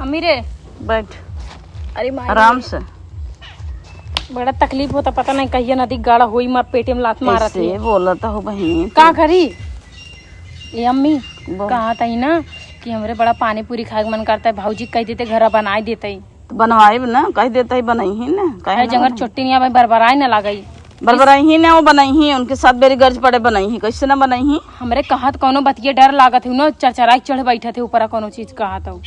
अम्मी रे बैठ। अरे माई आराम से। बड़ा तकलीफ होता, पता नहीं कहिए नदी गाड़ा हुई मार पेटे में लात मारा थी। बोला था हो बहनी का करी ये अम्मी कहा था ना कि हमरे बड़ा पानी पूरी खाए मन करता है, भाऊजी कह देते घर बनाई देते बनवाई ना, कह देता ही बनाई ही ना, कहे जंगर चोटी नहीं भाई बरबराई न लागई बरबराई ही ना, वो बनाई ही उनके साथ मेरी गर्ज पड़े बनाई ही, कैसे ना बनाई ही। हमरे कहा कौनो बतिये डर लागत है ना, चरचराई चढ़ बैठे थे ऊपर कोनो चीज कहा था।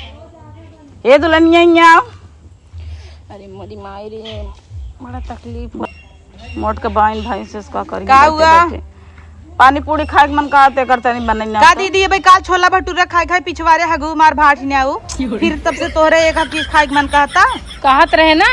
ये दुल्हनिया अरे मोदी माई रे बड़ा तकलीफ मोट के बाइन भाई से इसका करी का हुआ? पानी पूरी खाए के मन कहते करते नहीं बनना का दीदी भाई काल छोला भटूरा खाए खाए पिछवारे हगू मार भाट ने आऊ फिर तब से तोहरे एक चीज खाए के मन कहता कहत रहे ना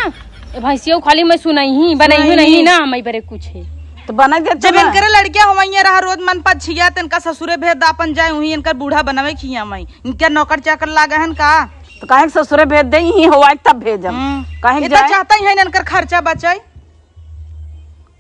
भैंसियों खाली मैं सुनाई ही बनाई ही नहीं ना मैं बरे कुछ है तो बना दे। जब इनकर लड़कियां होवैया रहा रोज मन पर छिया त इनका ससुरे भेद अपन जाए वही इनकर बूढ़ा बनावे खिया मैं इनका नौकर चाकर लागा हन का तो काहे ससुरे भेज दे ही हुआ तब भेजम काहे ये तो चाहता ही है इनकर खर्चा बचाई।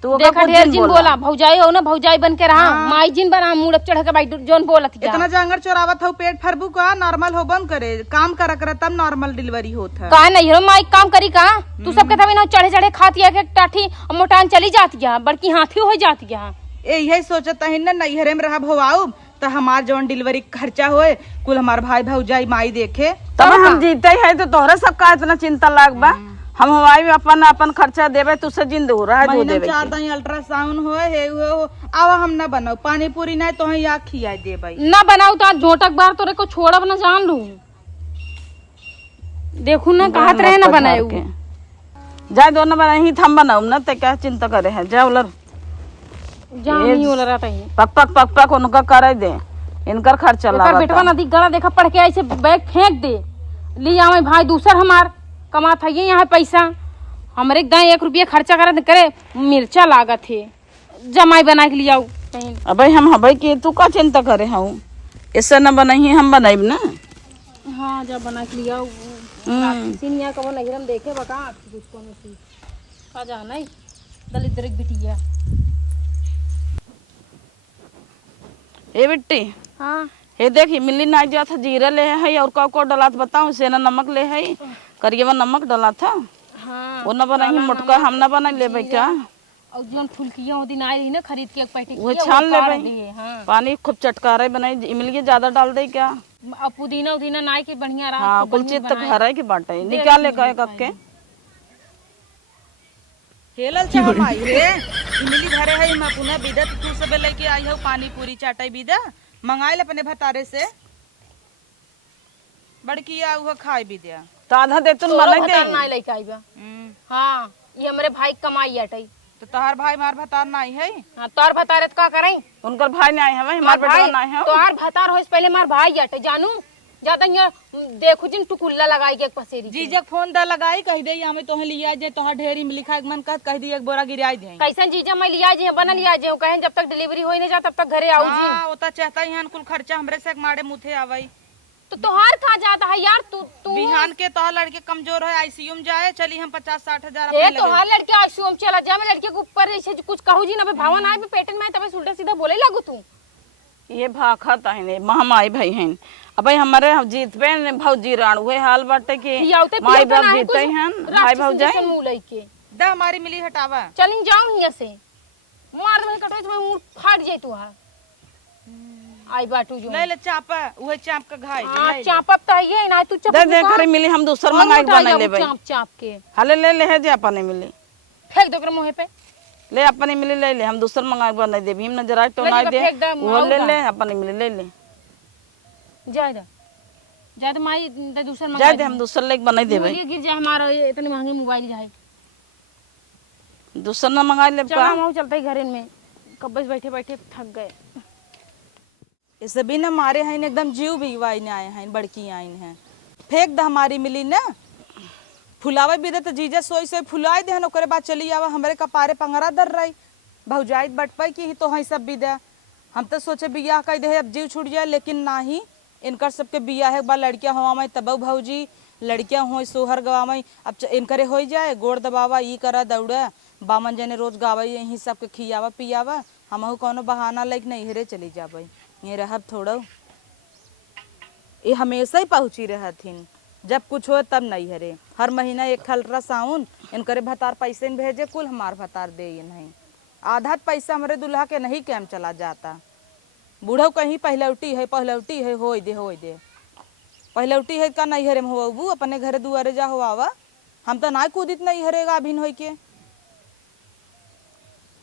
तू देखा ढेर जिन बोला भौजाई हो ना भौजाई बन के रहा माई जिन बना मुड़प चढ़ के भाई जोन बोलत इतना जांगर चोरावत हो पेट फरबू का नॉर्मल हो बंद करे काम कर तब नॉर्मल डिलीवरी होत है का नहीं हो माई काम करी का तू सबके तभी ना चढ़े चढ़े खाती है टाठी मोटान चली जाती है बड़की हाथी हो जाती है। यही सोचत है ना नैहरे में रहा भवाऊ तो हमार जौन डिलीवरी खर्चा होए कुल हमार भाई भौजाई माई देखे तब हम जीते है तो तोहरे सबका इतना चिंता लाग बा। हम हवाई में अपन अपन खर्चा देवे तुझसे जिंद हो रहा है दो देवे चार दिन अल्ट्रासाउंड होए हे हो आवा हम ना बनाओ पानी पूरी नहीं तो या खिया दे भाई ना बनाऊ तो आज झोटक बार तोरे को छोड़ब ना जान लू देखू ना कहत रहे ना बनाऊ जाए दो ना बनाई हम बनाऊ ना ते क्या चिंता करे है जा उलर जा नहीं हो रहा है पक पक पक पक उनका कर दे इनकर खर्चा लगा बेटवा नदी गला देखा पड़ के ऐसे बैग फेंक दे ली आवे भाई दूसर हमार कमात है यहाँ पैसा हमारे गाय 1 रुपया खर्चा करे मिर्चा लागत है जमाई बना के लिया अब हम हबई के तू का चिंता करे हूँ इससे न बनाई हम बनाई ना। हाँ जब बना के लिया सिनिया कबो नहीं हम देखे बका उसको नहीं का जाना है दलिद्र बिटिया ए बिट्टी हाँ हे देखी मिली ना जा था जीरा ले है और का डला बताऊँ से ना नमक ले है करिएवा नमक डला था। हाँ वो न बनाई मोटका हम न बना ले क्या और जोन फुलकियां दिन आई रही ना खरीद के एक पैकेट वो छान ले भाई हाँ। पानी खूब चटकारा बनाई इमली ज्यादा डाल दे क्या अब पुदीना उदीना नाई के बढ़िया रहा हाँ कुल चीज तक हरा के बाटे निकाले का कब के हेलल चाह माई रे इमली घरे है मैं पुनः बिदा तू सब लेके आई हो पानी पूरी चाटाई बिदा मंगाइल अपने भतारे से बड़की आ वो खाई बिदा तो आधा दे तुम मना दे नाई लेके आई बा हां ये हमरे भाई कमाई अटई तो तोहार भाई मार भतार नहीं है। हां तोर भतारे का करई उनकर भाई नहीं है हमार बेटा नहीं है तोहार भतार होइस पहले मार भाई अटई जानू ज्यादा ये देखू जिन टुकुल्ला लगाई के एक पसेरी जीजक फोन दा लगाई कह दे हमें तोहे लिया जे तोहार ढेरी में लिखा के मन कह दी एक बोरा गिराई दे कैसन जीजा मैं लिया जे बना लिया जे कहें जब तक डिलीवरी होई नहीं जा तब तक घरे आऊ जी हां ओता चाहता ही कुल खर्चा हमरे से मारे मुथे आवई तो तोहार कहाँ जाता है यार तू बिहान के तोहार लड़के कमजोर है आईसीयू में जाए चली हम 50-60 हजार ए तोहार लड़के आईसीयू में चला जा मैं लड़के के ऊपर ऐसे कुछ कहू जी ना भावन आए पे पेटन में तबे उल्टा सीधा बोले लागू तू ये भाखा ताहिने महमाई भाई हैं अब हमारे जीत पे भौजी राण हुए हाल बाटे के माई बाप जीते हैं भाई भौजाई मुंह लेके दा हमारी मिली हटावा चलिन जाऊं यहां से मार दे कटोई तो मुंह फाट जाई तू हां आई बाटू जो ले ले चापा उहे चाप का घाई हां चापप त ये ना तू चप दे करे मिली हम दूसर मंगाई बना ले भाई चाप चाप के हाले ले ले है जे अपने मिली फेंक दो कर मुंह पे ले अपने मिली ले ले हम दूसर मंगाई बना दे भीम नजर आए तो ना दे वो ले ले अपने मिली ले ले ज्यादा माई दूसर मंगाई दे हम दूसर लेके बना दे भाई ये गिर जाए हमारा इतने महंगे मोबाइल जाए दूसर ना मंगा ले का हम चलते घरे में कब बस बैठे बैठे थक गए इसे भी ना मारे हैं एकदम जीव भी वाई ने आए हैं बड़की आइन हैं फेंक द हमारी मिली ना फुलावे भी दे तो जीजा सोई सोई फुलाए दे ओकरे बाद चली आवा हमरे कपारे पंगरा दर रही भौजाई बट पाई की तो है सब भी दे हम तो सोचे बियाह कह दे अब जीव छूट जाए लेकिन ना ही इनकर सबके बियाह है बा लड़कियां हवा तब भौजी लड़कियां हो सोहर गवामई अब इनकरे हो जाए गोड़ दबावा ई करा दौड़ा बामन जने रोज गावा यही सबके खियावा पियावा हमहू कोनो बहाना लाइक नहीं हेरे चली जाबई ये रहब थोड़ा ये हमेशा ही पहुंची रहथिन जब कुछ हो तब नहीं हरे। हर महीना एक खलरा साउन इनकरे भतार पैसे न भेजे, कुल हमार भतार दे नहीं। आधा पैसा हमारे दुल्हा के नहीं कैम चला जाता। बूढ़ो कहीं पहलौटी है हो दे पहलौटी है का नहीं हरे में हो अपने घरे दुआरे जा हो आवा। हम तो ना कूदित नहीं हरेगा अभिन हो के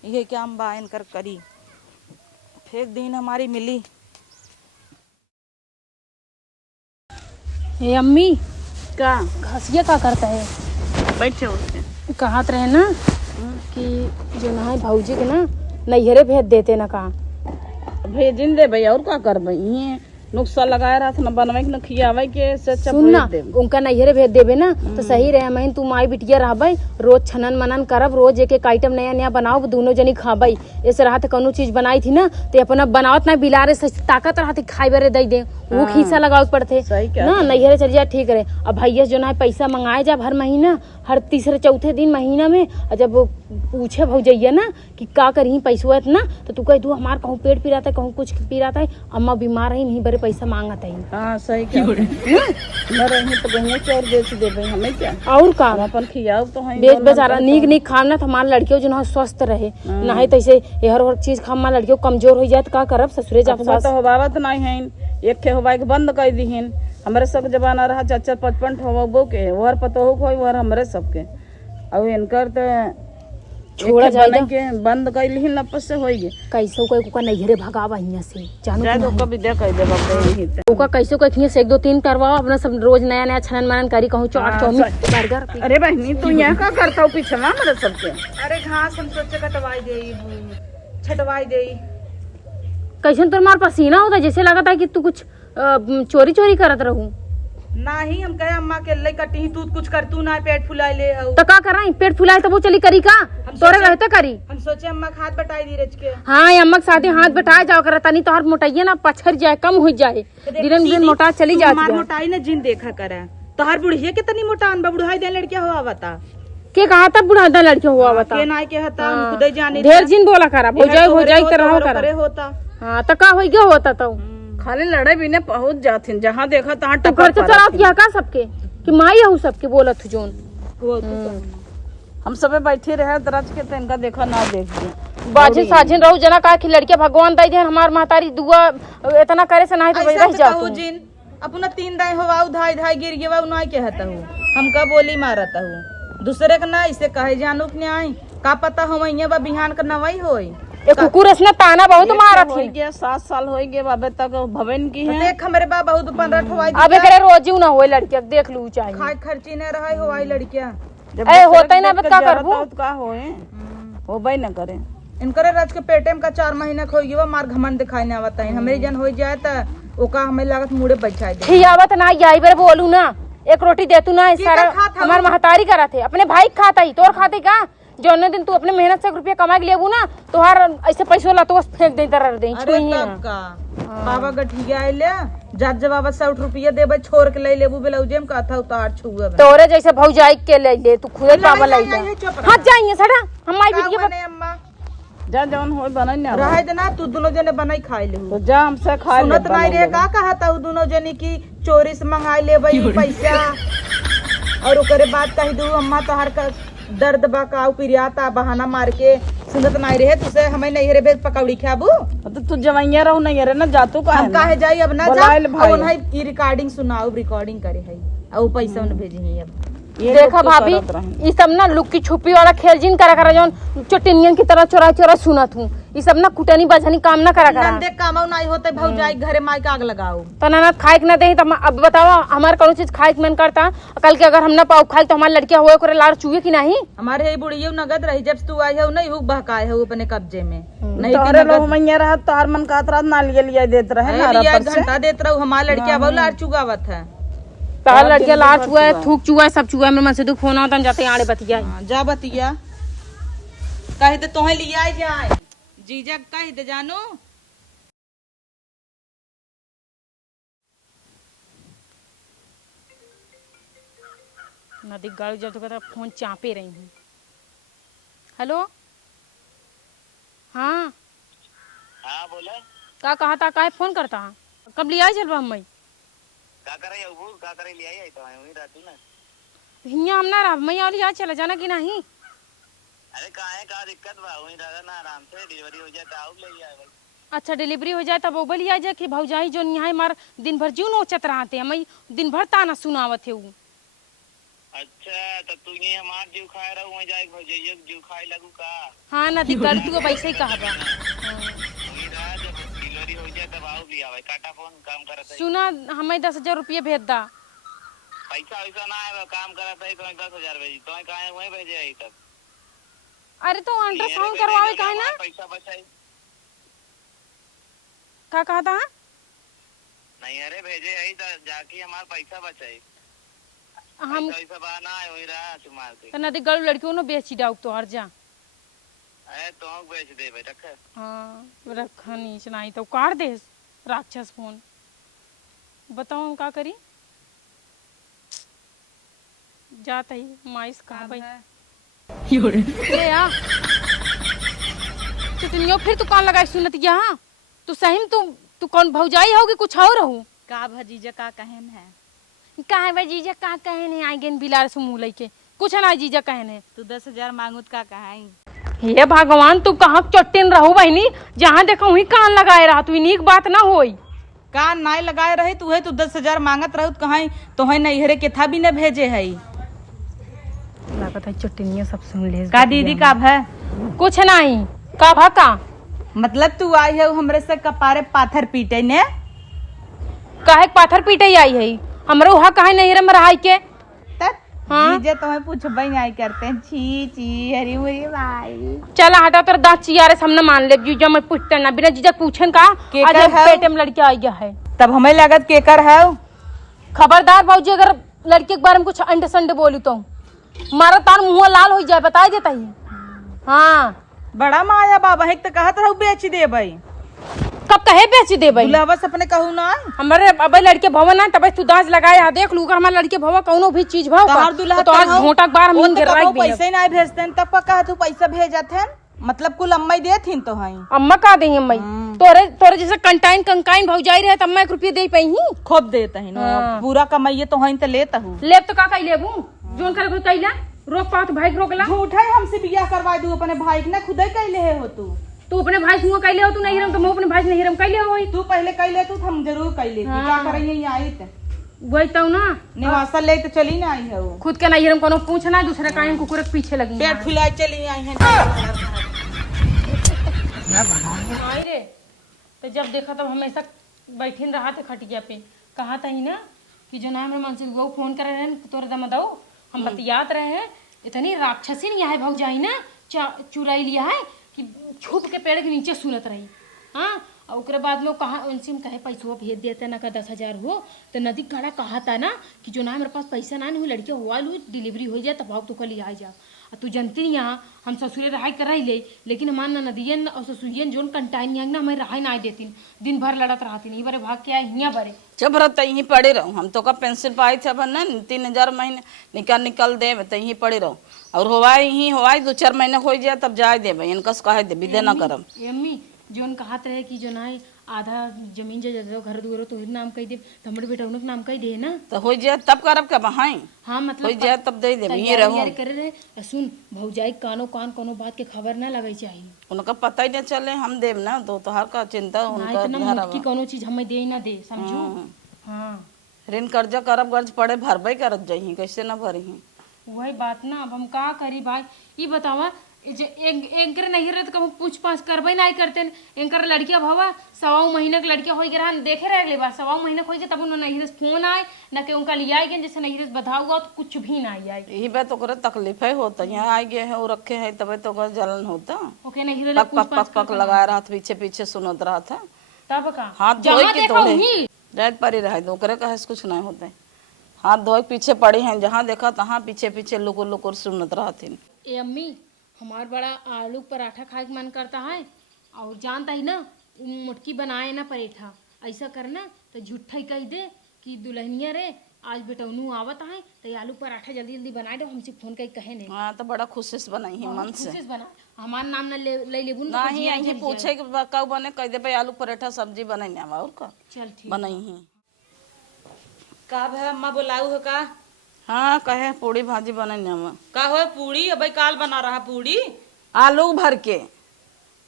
ये क्या हम बायन कर करी फेंक दिन हमारी मिली। ए अम्मी का घसिया का करता है? बैठे उसके कहत रहे ना कि जो ना है भौजी के ना नैहरे भेज देते ना का भेजिन दे भाई और का करबे। ये नुक्सा लगाया रहा था न बनवे के न खियावे के से सुन ना उनका नैहरे भेज देबे ना तो सही रहे। मैं तू माई बिटिया रहबे रोज छनन मनन करब, रोज एक एक आइटम नया नया बनाओ दोनों जनी खाबई। ऐसे रहते कोनो चीज बनाई थी ना तो अपना बनावत ना बिलारे से ताकत रहती खाई बरे दे दे वो खीसा लगाओ पड़ते ना। नैहरे चल जा ठीक रहे। अब भैया जो ना पैसा मंगाए जब हर महीना हर तीसरे चौथे दिन महीना में जब पूछे भौजैया ना कि का करी पैसा इतना तो तू कह दू हमार कहूँ पेट पिराता है कहूँ कुछ पिराता है अम्मा बीमार है नहीं बड़े पैसा मांगत है। हाँ सही क्या न रही तो गहिया चोर बेच देबे हमें क्या और का अपन खियाओ तो है बेच बेचारा नीक नीक खाना तो हमार लड़कियों जो ना स्वस्थ रहे ना है तैसे हर चीज खा हमार लड़कियों कमजोर हो जाए तो का करब ससुरे जब तो होबावत नहीं है एक खे होबाई के बंद कर दीहिन। हमारे सब जमाना रहा 40-55 होबो के वहर पतोह को वहर हमरे सबके अब इनकर तो छोड़ा जाए के बंद कर लीहिन नपस से होई गे कैसो कोई को नैहरे भगावा हिया से जानो जाए तो कभी दे कह देबा कहीं ओका कैसो कोई हिया से 1 2 3 करवाओ अपना सब रोज नया नया छनन मनन करी कहूँ चाट चाउमीन बर्गर। अरे बहनी तू यहाँ का करता हूँ पीछे हमारे सबके। अरे घास हम सोचे कटवाई देई छटवाई देई कैसन तोर मार पसीना होता जैसे लगता है कि तू कुछ चोरी चोरी करत रहूं। नहीं हम कहे अम्मा के ले कटी तू कुछ कर तू ना पेट फुलाई ले हो तो का कराई पेट फुलाए तो वो चली करी का तोरे रहते करी। हम सोचे अम्मा हाथ बटाई दी रच के। हाँ अम्मा के साथ हाथ बैठाए जाओ करता नहीं तो हर मोटाइया ना पछर जाए कम हो जाए दिन दिन मोटा चली जाती हमार मोटाई ना जिन देखा करे तो हर बुढ़िया कितनी मोटान बा बुढ़ाई दे लड़किया हुआ बता के कहा था बुढ़ा लड़कियों हुआ बता के नाय के हता हम खुद जाने ढेर जिन बोला करा हो जाए तरह करा होता। हाँ तो का हो गया होता तो खाली लड़े भी ने पहुंच जाथिन जहाँ देखा तहाँ तो घर से चलात या का सबके कि माई हूँ सबके बोलत जोन हम सबे बैठे रहे दरज के तो इनका देखा ना देख दिया बाजिन साजिन रहू जना का कि लड़के भगवान दे दे हमार महतारी दुआ इतना करे से नहीं तो रह जाओ जिन अपना 3 दाई होवाऊ धाई धाई गिर गया उनाई के हता हूँ हम का बोली मारता हूँ दूसरे का ना इसे कहे जानू के आई का पता हो बा बिहान का नवाई होई एक कुकुर इसने ताना बहुत मारा थी गया 7 साल हो गए बाबे तक भवन की है देख हमारे बा बहुत 15 ठवाई अबे करे रोज ना होए लड़किया देख लू चाहिए खाए खर्ची न रहा होवाई लड़किया ए होता ही ना का करबू का होए हो भाई न करे इनकरे रज के पेटे में का 4 महीना खो गया मार घमंड दिखाई ना आवता है हमेरी जन हो जाए तो ओका हमें लागत मुड़े बैठाई दे खियावत ना यही बार बोलू ना एक रोटी दे तू ना सारा हमार महतारी करा थे अपने भाई खाता ही तोर खाते का जो दिन तू अपने मेहनत से 1 रुपया कमा के लेबू ना तो हर ऐसे पैसों ला तो बस फेंक दे तरह दे अरे तब का बाबा गठिया आइले जज जब बाबा 100 रुपया देबे छोड़ के ले लेबू बेलौजे में कथा उतार छुए तोरे जैसे भौजाई के ले ले तू खुदे पावा ले ले हां जाइए सड़ा हम माई बिटिया बने अम्मा जा जवन होय बनाई ना रहे देना तू दोनों जने बनाई खाई ले तो जा हमसे खा ले सुनत नहीं रे का कहता हूं दोनों जने की चोरी से मंगाई ले भाई पैसा और ओकरे बाद कही दू अम्मा तो हर का दर्द बा का पिरियाता बहाना मार के सुनत नहीं रहे तुसे हमें नहीं रे बेच पकौड़ी खाबू तो तू जवैया रहू नहीं रे ना जातू का हम काहे जाई अब ना जा अब नहीं की रिकॉर्डिंग सुनाओ रिकॉर्डिंग करे है और पैसा उन भेजी अब देखा भाभी ये सब ना लुक्की छुपी वाला खेल जिन करा करा जौन चोटिनियन की तरह चोरा चोरा सुनत हूँ ये सब ना कुटनी बजनी काम ना करा करा नंदे कामौ नहीं होते भौजाई घरे माई का आग लगाओ तो ना खाए के ना दे तो अब बताओ हमारे कोनो चीज खाए के मन करता कल के अगर हम ना पाओ खाए तो हमारी लड़कियां हुए करे लाड़ चुए की नहीं हमारे ये बुढ़िया नगद रही जब तू आई है नहीं हु बहकाए है अपने कब्जे में नहीं तोरे लोग मैया रहा तोहर मन का रात ना लिया देत रहे ना घंटा देत रहू हमारी लड़कियां बहुत लाड़ चुगावत है पहले लड़कियां लाड़ चुआ है थूक चुआ है सब चुआ है मेरे मन से दुख फोन आता जाते आड़े बतिया जा बतिया कहे तो तोहे लिया जाए जीजा कह दे जानू नदी गाड़ी जब तो फोन चापे रही हूँ। हेलो हाँ हाँ बोले का कहा था काहे फोन करता कब लिया चल मई का करे वो का करे ले आई तो वही रहती ना। हिया हम ना रह मैं और यहाँ चला जाना कि नहीं? अरे काहे का दिक्कत बा वही रह ना आराम से डिलीवरी हो जाए तो आओ ले आए भाई। अच्छा डिलीवरी हो जाए तब वो बोली आ जाए कि भौजाई जो यहाँ मार दिन भर जीव नोचत रहते हैं मैं दिन भर ताना सुनावत है वो। अच्छा तो तू ये हमार जीव खाए रहा वहीं जाए भौजाई जीव खाए लगू का। हाँ ना दिक्कत तू वैसे ही कहा बा। वही रह जब डिलीवरी हो जाए तब आओ लिया भाई काटा फोन काम करत है। सुना हमें 10,000 रुपये भेज दा। पैसा वैसा ना है काम करत है तो 10,000 भेजी तो काहे वहीं भेजे आई तब। अरे तो अल्ट्रासाउंड करवावे काहे ना? पैसा बचाई का कहा था? नहीं अरे भेजे आई तो जाके हमारा पैसा बचाई। हम पैसा बहाना है वही रहा तुम्हारे के। तो नदी गल लड़कियों ने बेची डाउ तो हर जा। अरे तो बेच दे भाई रख। हाँ रखा नीच नहीं तो काट दे राक्षस फोन। बताओ हम का करी? जाता ही माइस कहा भाई अरे यार तो फिर तू कान लगाई सुनत यहाँ तू सही में तू कौन भौजाई होगी कुछ और रहू का भजीजा का कहन है? का है भाई जीजा का कहे नहीं आई गेन बिलार से मुँह लेके कुछ ना जीजा कहे नहीं। तू 10,000 मांगूत का कहाई? हे भगवान तू कहाँ चट्टिन रहू बहनी जहाँ देखा वही कान लगाए रहा तू नीक बात ना होई। कान नाई लगाए रहे तू है तू 10,000 मांगत रहू कहाई तो है नैहरे के था भी न भेजे है। लागत है चट्टिनिया सब सुन ले का दीदी का है? कुछ नहीं का भा का मतलब तू आई है हमरे से कपारे पाथर पीटे ने? काहे पाथर पीटे आई है हमरे वहाँ काहे नैहरे में रहा के? हाँ? जीजे तुम्हें पूछबे नहीं करते छी छी अरे वही भाई चला हटा तेरा दांत चियारे सामने मान ले जीजा मैं पूछते ना बिना जीजा पूछन का आज पेटे में लड़के आ गया है। तब हमें लागत केकर है? खबरदार भाजी अगर लड़के के बारे में कुछ अंडे संडे बोली तो मारा तार मुँह लाल हो जाए बता देता ही। हाँ बड़ा माया बाबा है तो कहत रहू बेच दे भाई। कब कहे बेच दे भाई? बुलावस अपने कहू ना हमारे अब लड़के भवन है तब तू दांत लगाया देख लूगा हमारे लड़के भवन कौनो भी चीज भाव तो आज घोटा बार हम गिर रहा है पैसे नहीं भेजते तब का कहा तू पैसा भेजत है मतलब कुल अम्मा देथिन तो है अम्मा का दे अम्मा तोरे तोरे जैसे कंटाइन कंकाइन भौजाई रहे तब मैं 1 रुपया दे पाई खूब देता है पूरा कमाइए तो है तो लेता हूँ लेब तो का कही लेबू जोन कर कैला रोक पाओ तो भाई रोकला झूठा ही हमसे बियाह करवा दू अपने भाई के ना खुदे कैले है हो तू अपने भाई से कैले हो तू नहीं रम तो मैं अपने भाई से नहीं रम कैले हो तू पहले कैले तू हम जरूर कैले क्या करेंगे आई तो वही तो ना निवासा ले तो चली ना आई है वो खुद के नहीं रम कोनो पूछना दूसरे कायन कुकुर के पीछे लगी पेट फुलाए चली आई है रे तो जब देखा तब हमेशा बैठिन रहा थे खटिया पे कहा था ही ना कि जो ना मेरे मन से वो फोन करे रहे तोरे दम दो हम बतियात रहे हैं इतनी राक्षसी नहीं है भौजाई ना चुराई लिया है कि छुप के पेड़ के नीचे सुनत रही। हाँ और उसके बाद में कहा उनसे हम कहे पैसा भेज देते ना का 10,000 हो तो नदी काड़ा कहा था ना कि जो ना मेरे पास पैसा ना नहीं लड़के हुआ लू डिलीवरी हो जाए तब तो कल आ जा तू जानती नहीं यहाँ हम ससुरे रहाई कर रही ले लेकिन हमार नदियन और ससुरियन जोन कंटाइन यहाँ ना हमें रहाई ना देती दिन भर लड़त रहती नहीं बरे भाग के आए यहाँ बरे जब रह तहीं पड़े रहो हम तो का पेंशन पाई थे अपन ना 3,000 महीने निकल दे तहीं पड़े रहो और होवाई 2-4 महीने हो जाए तब जाए दे इनकस कहे दे विदे न करम अम्मी जोन कहत रहे कि जो ना आधा जमीन जो घर दुआरो तो नाम कह दे हमरे बेटा उनके नाम कह दे ना तो हो जाए तब करब के बहाई हाँ मतलब हो जाए तब दे दे ये रहो करे रहे सुन भौजाई कानो कान कोनो बात के खबर ना लगे चाहिए उनका पता ही नहीं चले हम देव ना दो तोहार का चिंता उनका की कोनो चीज हमें दे ना दे समझो। हाँ ऋण कर्जा करब गर्ज पड़े भरबे करत जाही कैसे ना भरही वही बात ना अब हम का करी भाई ये बतावा एंकर नहीं रहे तो कभी पूछ पाछ करबे नहीं करते एंकर लड़किया भवा 1.25 महीने के लड़किया हो गया देखे रह गए बात 1.25 महीने हो गए तब उन्होंने नहीं फोन आए न के उनका लिया गया जैसे नहीं बधा हुआ तो कुछ भी ना आए यही बात तो करे तकलीफ है होता यहाँ आ गए है वो रखे है तब तो जलन होता ओके नहीं पक पक पक लगाया रहा पीछे पीछे सुनत रहा था तब का हाथ धोए के तोड़े जायद परी रहे दोकरे कहे कुछ नहीं होते हाथ धोए पीछे पड़ी हैं जहाँ देखा तहाँ पीछे पीछे लुकुर लुकुर सुनत रहा थी। ए अम्मी हमार बड़ा आलू पराठा खाए के मन करता है और जानता ही ना मुटकी बनाए ना पराठा ऐसा करना तो झूठा ही कह दे कि दुल्हनिया रे आज बेटौनू आवत है तो आलू पराठा जल्दी जल्दी बना दो हमसे फोन कर कहे नहीं। हाँ तो बड़ा खुशी से बनाई है मन से बना हमार नाम ना ले लेबू ना ही यही पूछे कि कब बने कह दे भाई आलू पराठा सब्जी बनाई और का चल ठीक बनाई ही का भाई अम्मा बुलाऊ हो का? हाँ कहे पूड़ी भाजी बने हम का हो पूड़ी? अब काल बना रहा पूड़ी? आलू भर के।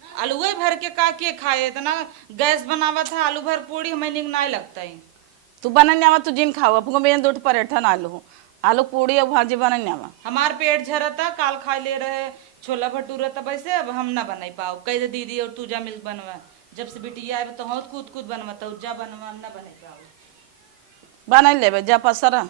आलूए भर के का के खाए? इतना गैस बनावा था, आलू भर पूड़ी हमें निक नहीं लगता है। तू बने तू जिन खाओ अपको बेन दूठ परेठन आलू आलू पूड़ी और भाजी बने हमार पेट झरता, काल खा ले रहे छोला भटूरा तब ऐसे अब हम ना बनाई पाओ। कह दे दीदी और तू जा मिल बनवा, जब से बिटिया आए तो बहुत कूद कूद बनवा तो जा बनवा ना बनाई पाओ। बना लेबे जा पसरा